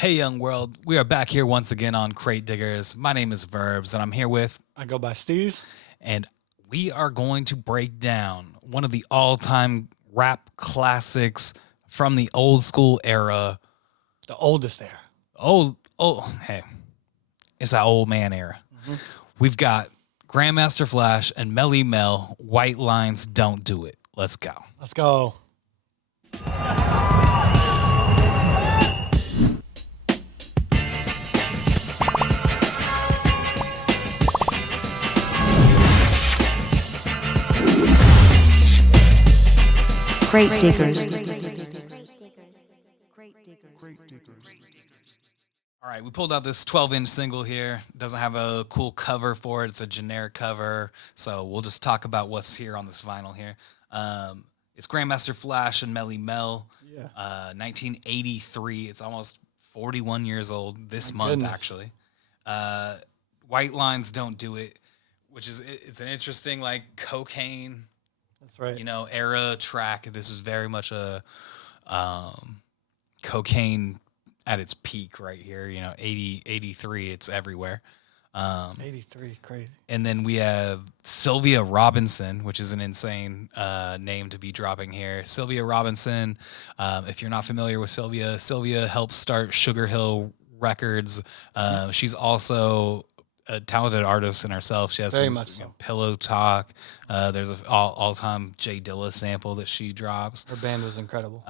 Hey, young world. We are back here once again on Crate Diggers. My name is Verbz, and I'm here with, I go by Steez. and we are going to break down one of the all time rap classics from the old school era. The oldest there. Hey, it's that old man era. We've got Grandmaster Flash and Melle Mel, White Lines Don't Do It. Let's go. Let's go. Crate Diggers. All right, we pulled out this 12-inch single here. It doesn't have a cool cover for it. It's a generic cover, so we'll just talk about what's here on this vinyl here. It's Grandmaster Flash and Melle Mel, 1983. It's almost 41 years old this month, actually. White Lines Don't Do It, which is it's an interesting like cocaine. That's right. Era track. This is very much a cocaine at its peak right here. 83, it's everywhere. 83, crazy. And then we have Sylvia Robinson, which is an insane name to be dropping here. Sylvia Robinson, if you're not familiar with Sylvia helped start Sugar Hill Records. She's also a talented artist in herself. She has Very some, much so. Pillow Talk. There's an all-time Jay Dilla sample that she drops. Her band was incredible.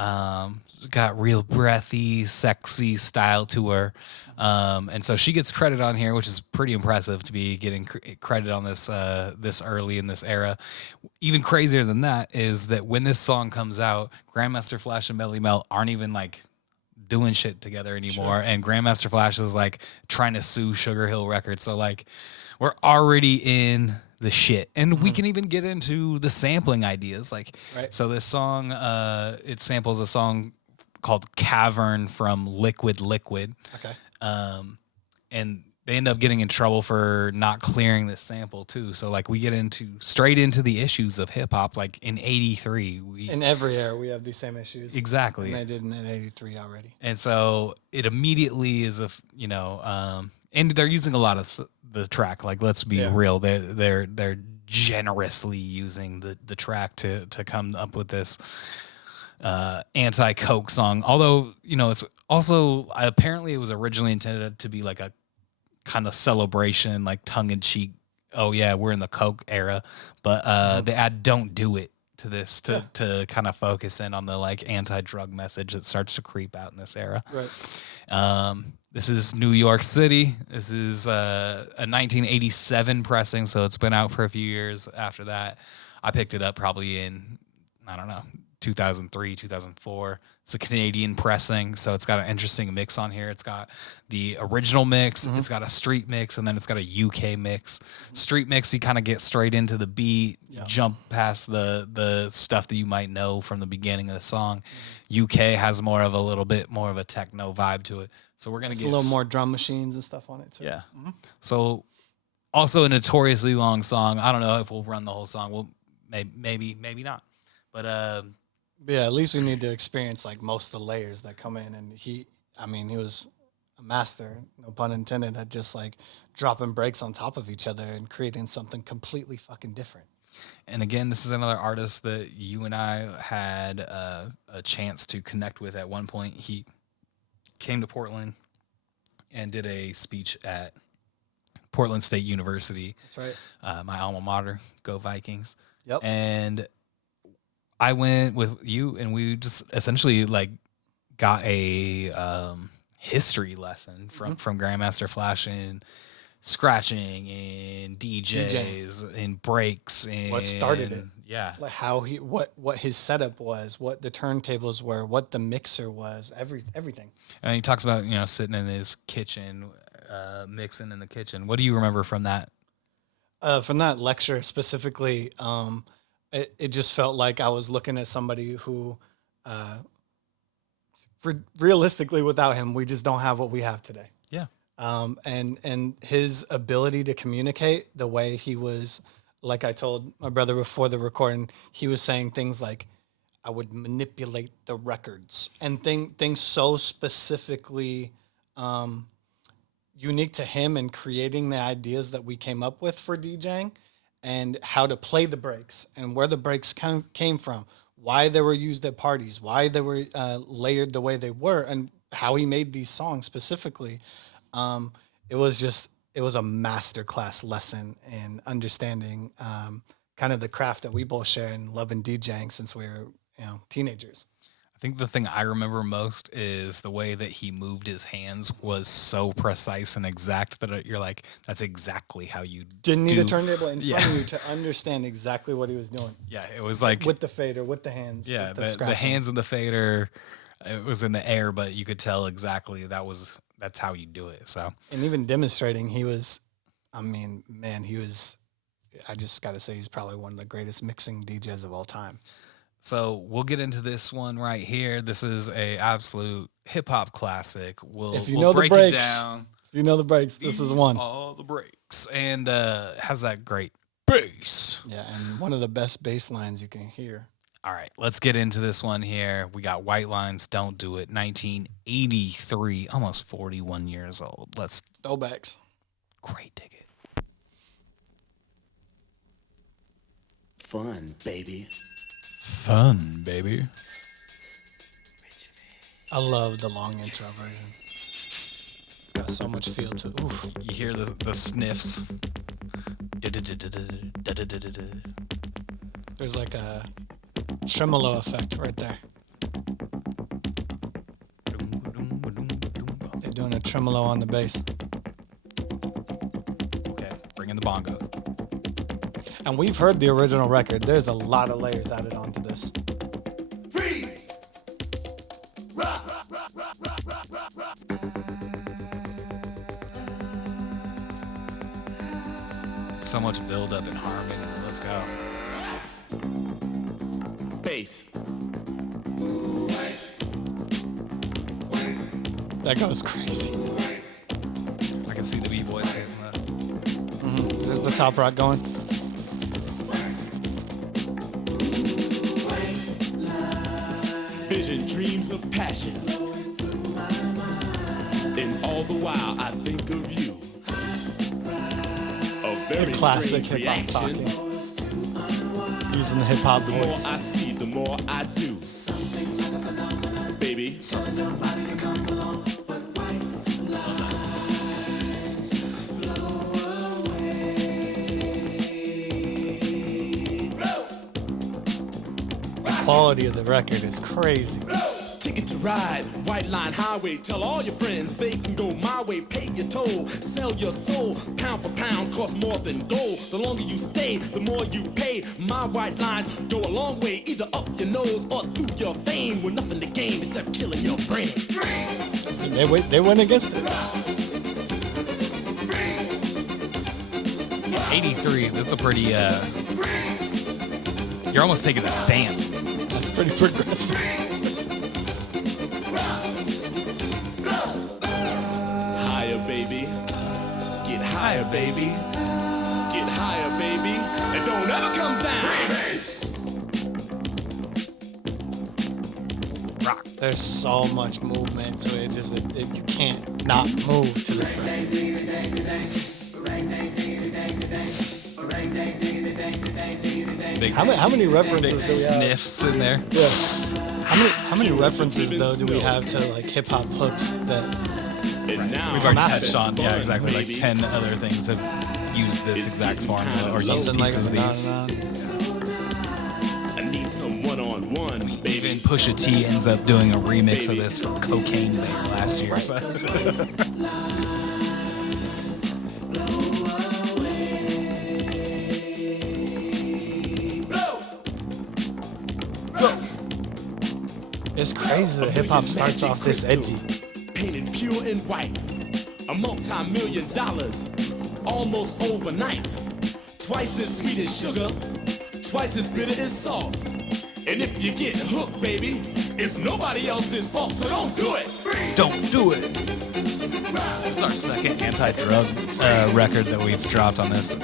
Got real breathy, sexy style to her. And so she gets credit on here, which is pretty impressive to be getting credit on this this early in this era. Even crazier than that is that when this song comes out, Grandmaster Flash and Melle Mel aren't even like doing shit together anymore. Sure. And Grandmaster Flash is like trying to sue Sugar Hill Records. So like we're already in the shit. And we can even get into the sampling ideas. Like, so this song, it samples a song called Cavern from Liquid. Okay. And they end up getting in trouble for not clearing this sample too. So like we get straight into the issues of hip hop. Like in 83, in every era we have these same issues. Exactly. And they did in 83 already. And so it immediately is and they're using a lot of the track. Like, let's be real. They're generously using the track to come up with this anti-coke song. Although, it's also apparently it was originally intended to be like a kind of celebration, like tongue-in-cheek, oh yeah, we're in the coke era, but they add "Don't Do It" to this to kind of focus in on the like anti-drug message that starts to creep out in this era. Right. This is New York City. This is a 1987 pressing, so it's been out for a few years after that. I picked it up probably in, 2003, 2004. It's a Canadian pressing, so it's got an interesting mix on here. It's got the original mix, it's got a street mix, and then it's got a UK mix. Street mix, you kind of get straight into the beat, jump past the stuff that you might know from the beginning of the song. UK has a little bit more of a techno vibe to it. So we're going to get a little more drum machines and stuff on it too. Yeah. So also a notoriously long song. I don't know if we'll run the whole song. We'll maybe not. But yeah, at least we need to experience like most of the layers that come in. And he was a master, no pun intended, at just like dropping breaks on top of each other and creating something completely fucking different. And again, this is another artist that you and I had a chance to connect with at one point. He came to Portland and did a speech at Portland State University. That's right. My alma mater, go Vikings. Yep. And I went with you, and we just essentially like got a history lesson from Grandmaster Flash and scratching and DJs and breaks and what started it. Yeah. Like how what his setup was, what the turntables were, what the mixer was, everything. And he talks about, sitting in his kitchen, mixing in the kitchen. What do you remember from that? From that lecture specifically, it just felt like I was looking at somebody who, realistically, without him, we just don't have what we have today. Yeah. And his ability to communicate, the way he was, like I told my brother before the recording, he was saying things like, I would manipulate the records and things so specifically unique to him in creating the ideas that we came up with for DJing and how to play the breaks and where the breaks came from, why they were used at parties, why they were layered the way they were, and how he made these songs specifically. It was a masterclass lesson in understanding kind of the craft that we both share and loving DJing since we were teenagers. I think the thing I remember most is the way that he moved his hands was so precise and exact that you're like, that's exactly how you didn't need do. a turntable in front of you to understand exactly what he was doing. Yeah, it was like with the fader, with the hands. Yeah, with the hands and the fader, it was in the air, but you could tell exactly that's how you do it. So, and even demonstrating, he was, I mean, man, he was. I just got to say, he's probably one of the greatest mixing DJs of all time. So we'll get into this one right here. This is a absolute hip hop classic. We'll break it down. If you know the breaks, this is one. All the breaks, and has that great bass. Yeah, and one of the best bass lines you can hear. All right, let's get into this one here. We got White Lines, Don't Do It, 1983, almost 41 years old. Let's throwbacks. Great dig it. Fun, baby. Fun, baby. I love the long intro version. It's got so much feel to it. Oof. You hear the sniffs. There's like a tremolo effect right there. They're doing a tremolo on the bass. Okay, bring in the bongos. And we've heard the original record. There's a lot of layers added onto this. Freeze! So much build up and harmony. Let's go. Bass. That goes crazy. I can see the B-boys hitting that. Mm-hmm. There's the top rock going. Vision, dreams of passion. And all the while I think of you. A very classic strange hip-hop reaction. talking. Using the hip-hop The more voice. I see, the more I do. Baby. The quality of the record is crazy. Ticket to ride, White Line Highway. Tell all your friends they can go my way. Pay your toll, sell your soul. Pound for pound costs more than gold. The longer you stay, the more you pay. My white lines go a long way, either up your nose or through your vein. With nothing to gain except killing your brain. They went against it. 83, that's a pretty, you're almost taking a stance. That's pretty progressive. Higher, baby. Get higher, baby. Get higher, baby. And don't ever come down. Rock. There's so much movement to it. You can't not move to this record. Big How many references big do we have? sniffs in there. Yeah. How many references though do we have to like hip hop hooks that And now We've already Master. touched on, yeah, exactly. Like 10 other things have used this exact formula or used something like pieces of these. I need some one-on-one, baby. Even Pusha T ends up doing a remix of this for Cocaine Bear last year. So. It's crazy that hip hop starts off this edgy. Painted pure and white. A multi-million dollars. Almost overnight. Twice as sweet as sugar. Twice as bitter as salt. And if you get hooked, baby, it's nobody else's fault, so don't do it. Don't do it. This is our second anti-drug record that we've dropped on this.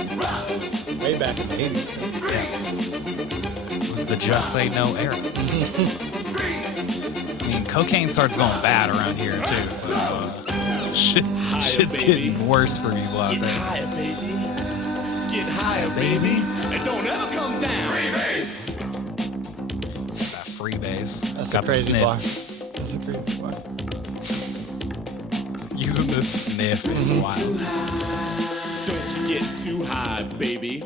Way back in the 80s. It was the Just Say No era. I mean, cocaine starts going bad around here too. So Shit's baby. getting worse for people out Get there. higher, baby. Get higher, baby. And don't ever come down. That free bass. That's Got a the crazy sniff. bar. That's a crazy bar. Using the sniff is wild. Don't you get too high, baby.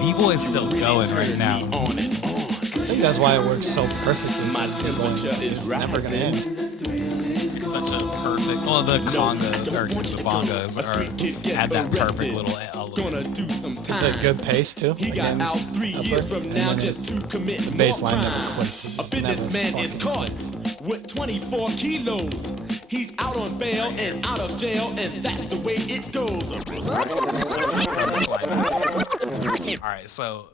B-Boy's still going right now. Me on and on. I think that's why it works so perfectly. My temperature is Never gonna rising. end. It's such a perfect. Well, the congas or the bongos add that perfect little element. Gonna do some It's time. a good pace too. He got Again, out 3 upper, years from and now then just to commit more baseline never crime. quits. It A just businessman never is fucking caught with 24 kilos. He's out on bail and out of jail, and that's the way it goes. All right, so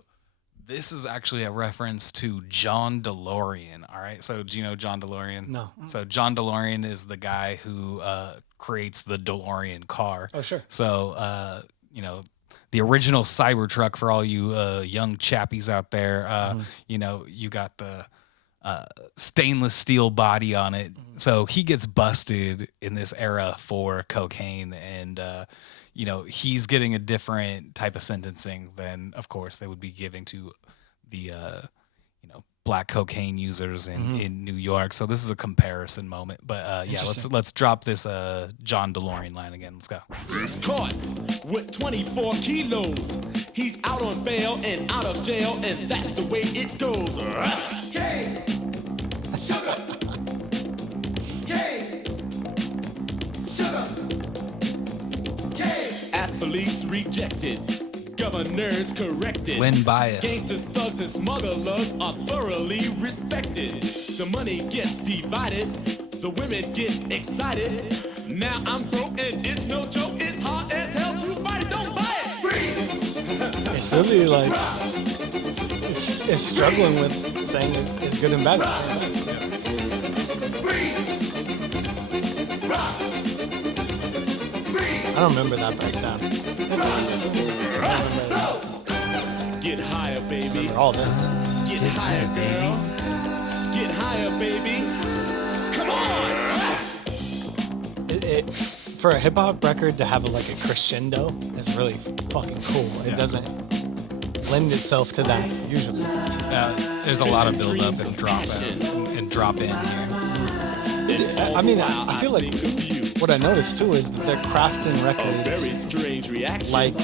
this is actually a reference to John DeLorean. All right, so do you know John DeLorean? No. So John DeLorean is the guy who creates the DeLorean car. Oh, sure. So the original Cybertruck for all you young chappies out there. You got the stainless steel body on it. So he gets busted in this era for cocaine, and he's getting a different type of sentencing than, of course, they would be giving to the black cocaine users in New York. So this is a comparison moment. But let's drop this John DeLorean line again. Let's go. He's caught with 24 kilos. He's out on bail and out of jail, and that's the way it goes. K. Sugar. K. Sugar. K. Athletes rejected. Governors corrected. Lynn Bias. Gangsters, thugs, and smugglers are thoroughly respected. The money gets divided. The women get excited. Now I'm broke and it's no joke. It's hard as hell to fight it. Don't buy it. Free. It's really like it's struggling with saying it's good and bad. I don't remember that breakdown. Get higher, baby. All that. Get higher, girl. Get higher, baby. Come on. For a hip hop record to have like a crescendo is really fucking cool. It doesn't lend itself to that usually. There's a lot of build up and drop in here. I mean, I feel like what I noticed too is that they're crafting Very records strange reaction. like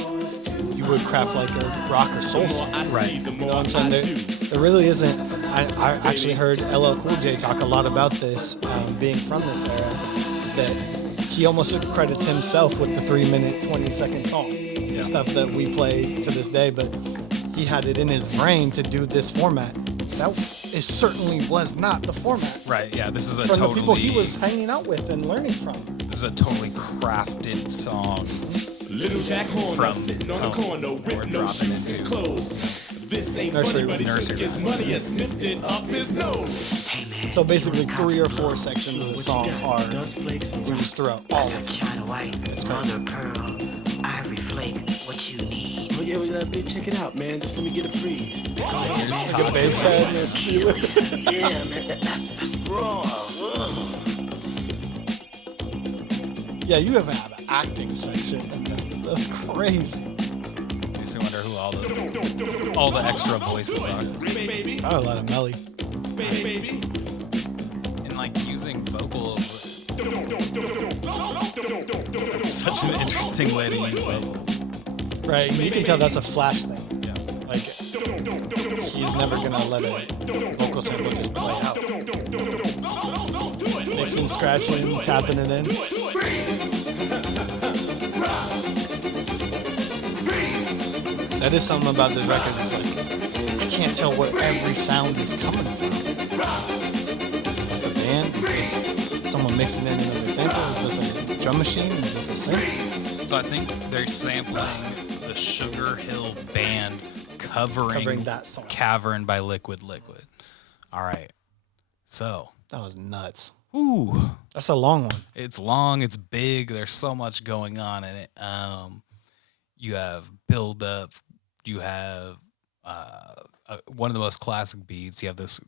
you would craft like a rock or soul song. Right. The You know more what I'm saying? There really isn't. I actually heard LL Cool J talk a lot about this, being from this era, that he almost credits himself with the 3-minute, 20-second song. Stuff that we play to this day, but he had it in his brain to do this format. That certainly was not the format. Right. Yeah. This is a From totally. the people he was hanging out with and learning from. This is a totally crafted song. Little Jack Horner From sitting on the home. corner We're with no dropping shoes and into clothes. This ain't nursery funny, but he rhyme. took his money and sniffed it up his nose. So basically 3 or 4 sections of the song are Dust flakes and used throughout all of it. China white, mother of pearl, ivory flake, what you need. Oh yeah, check it out, man. Just let me get a freeze. Here's Get a bass head and feel it. Yeah, man, that's raw. Yeah, you even have an acting section. That's crazy. Makes me wonder who all the extra voices are. Baby, Probably a lot of Melly. baby. And like using vocals. Such an interesting way to use vocals. Right, you can tell that's a Flash thing. Yeah. Like, he's never gonna let a vocal sample just play out. Mixing, scratching, tapping it in. That is something about this record. It's like, I can't tell where every sound is coming from. Is this a band? Is this someone mixing in another sample? Is this a drum machine? Is this a synth? So I think they're sampling the Sugar Hill Band covering that song. Cavern by Liquid Liquid. All right. So, That was nuts. ooh, That's a long one. it's long, it's big, there's so much going on in it. You have build up, you have one of the most classic beats, you have this,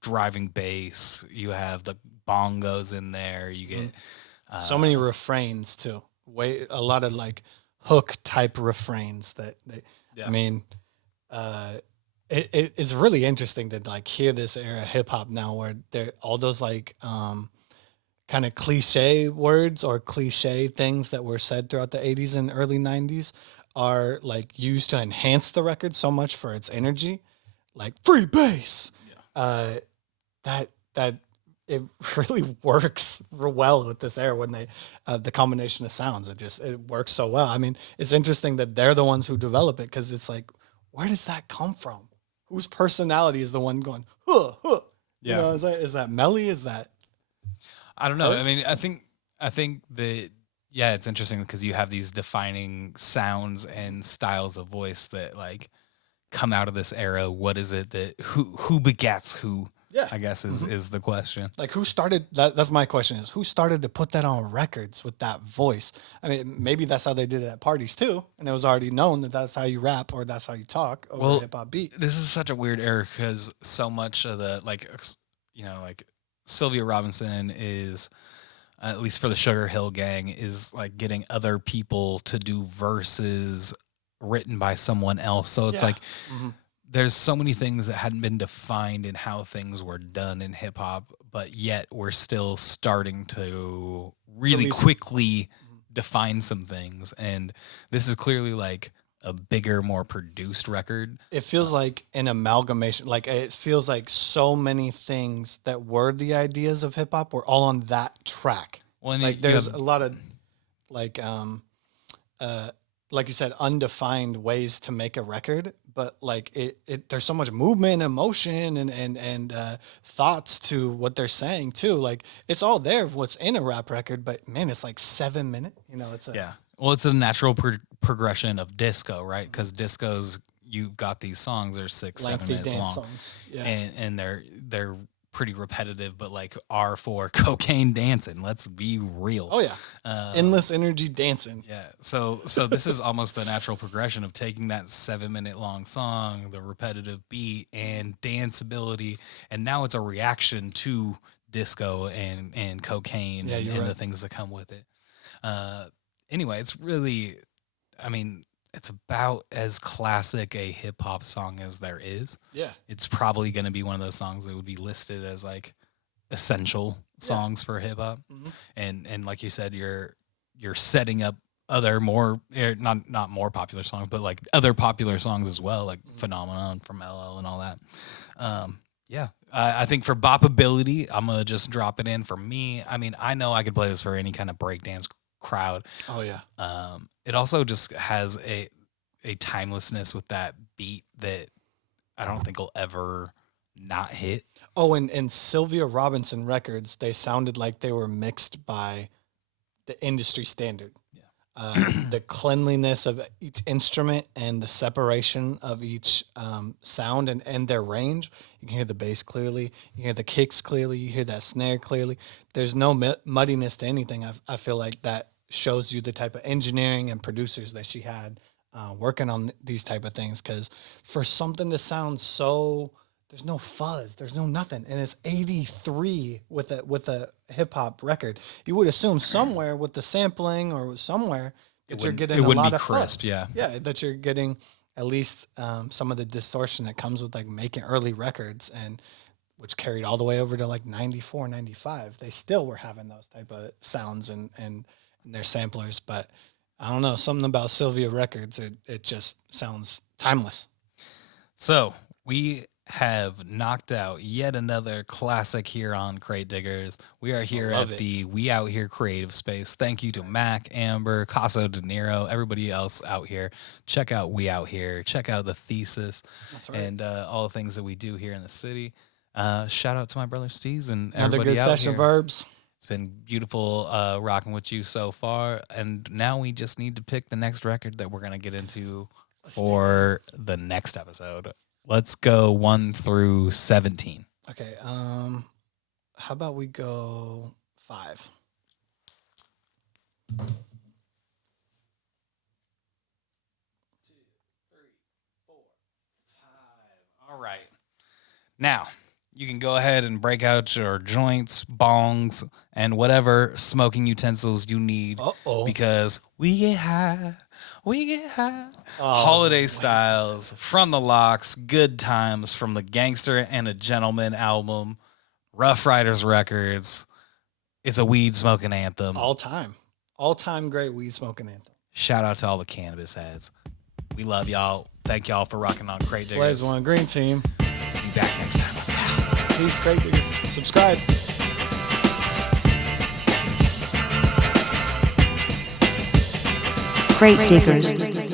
driving bass, you have the bongos in there, you get So many refrains too. A lot of like hook type refrains that Yeah. I mean, it's really interesting to like hear this era of hip hop now where there all those like kind of cliche words or cliche things that were said throughout the 80s and early 90s are like used to enhance the record so much for its energy, like free bass. That it really works real well with this era when they the combination of sounds, it works so well. I mean, it's interesting that they're the ones who develop it, because it's like, where does that come from? Whose personality is the one going huh, huh? You Yeah. know, is that Melly? Is that I don't know. I mean, I think that, yeah, it's interesting because you have these defining sounds and styles of voice that like come out of this era. What is it that who begets who? Yeah. I guess is the question. like who started that? That's my question, is who started to put that on records with that voice? I mean, maybe that's how they did it at parties too, and it was already known that that's how you rap or that's how you talk over a hip hop beat. This is such a weird era because so much of the like Sylvia Robinson is, at least for the Sugar Hill Gang, is like getting other people to do verses written by someone else. So it's like there's so many things that hadn't been defined in how things were done in hip hop, but yet we're still starting to really quickly define some things. And this is clearly like a bigger, more produced record. It feels like an amalgamation. Like it feels like so many things that were the ideas of hip hop were all on that track. Well, and like you there's have- a lot of like you said, undefined ways to make a record, but like it there's so much movement, emotion, and thoughts to what they're saying too. Like it's all there of what's in a rap record, but man, it's like 7 minutes. You know, it's a Yeah. Well, it's a natural progression of disco, right? Because disco's, you've got these songs that are 6-7 lengthy minutes dance long, songs. Yeah. and they're pretty repetitive, but like are for cocaine dancing. Let's be real. Oh yeah, endless energy dancing. Yeah. So this is almost the natural progression of taking that 7-minute long song, the repetitive beat and danceability, and now it's a reaction to disco and cocaine Yeah, and you're the right. things that come with it. Anyway, it's really, I mean, it's about as classic a hip hop song as there is. Yeah. It's probably going to be one of those songs that would be listed as like essential songs for hip hop. And like you said, you're setting up other more, not more popular songs, but like other popular songs as well, like Phenomenon from LL and all that. Yeah. I think for bopability, I'm going to just drop it in for me. I mean, I know I could play this for any kind of breakdance crowd. Oh yeah. It also just has a timelessness with that beat that I don't think will ever not hit. Oh, and Sylvia Robinson records, they sounded like they were mixed by the industry standard. The cleanliness of each instrument and the separation of each sound and their range. You can hear the bass clearly. You can hear the kicks clearly. You hear that snare clearly. There's no muddiness to anything. I feel like that shows you the type of engineering and producers that she had working on these type of things. Because for something to sound so, there's no fuzz, there's no nothing, and it's 83 with a hip hop record. You would assume somewhere with the sampling or somewhere that you're getting a lot of crisp. fuzz. Yeah, that you're getting at least some of the distortion that comes with like making early records, and which carried all the way over to like 94, 95. They still were having those type of sounds and their samplers, but I don't know, something about Sylvia Records, it just sounds timeless. So we have knocked out yet another classic here on Crate Diggers. We are here at the We Out Here creative space. Thank you to Mac, Amber, Caso De Niro, everybody else out here. Check out We Out Here. Check out the thesis. That's right. And all the things that we do here in the city. Shout out to my brother Steez and Another everybody good out session, here. Verbz. It's been beautiful rocking with you so far. And now we just need to pick the next record that we're going to get into for the next episode. Let's go 1 through 17. Okay. How about we go 5? All right. Now, You can go ahead and break out your joints, bongs, and whatever smoking utensils you need because we get high. We get high. Holiday styles from the Locks, Good Times from the Gangster and a Gentleman album, Rough Riders Records. It's a weed smoking anthem. All time great weed smoking anthem. Shout out to all the cannabis heads. We love y'all. Thank y'all for rocking on Crate Diggers. Blaze One Green Team. Be back next time. Let's go. Peace, Crate Diggers. Subscribe. Crate Diggers.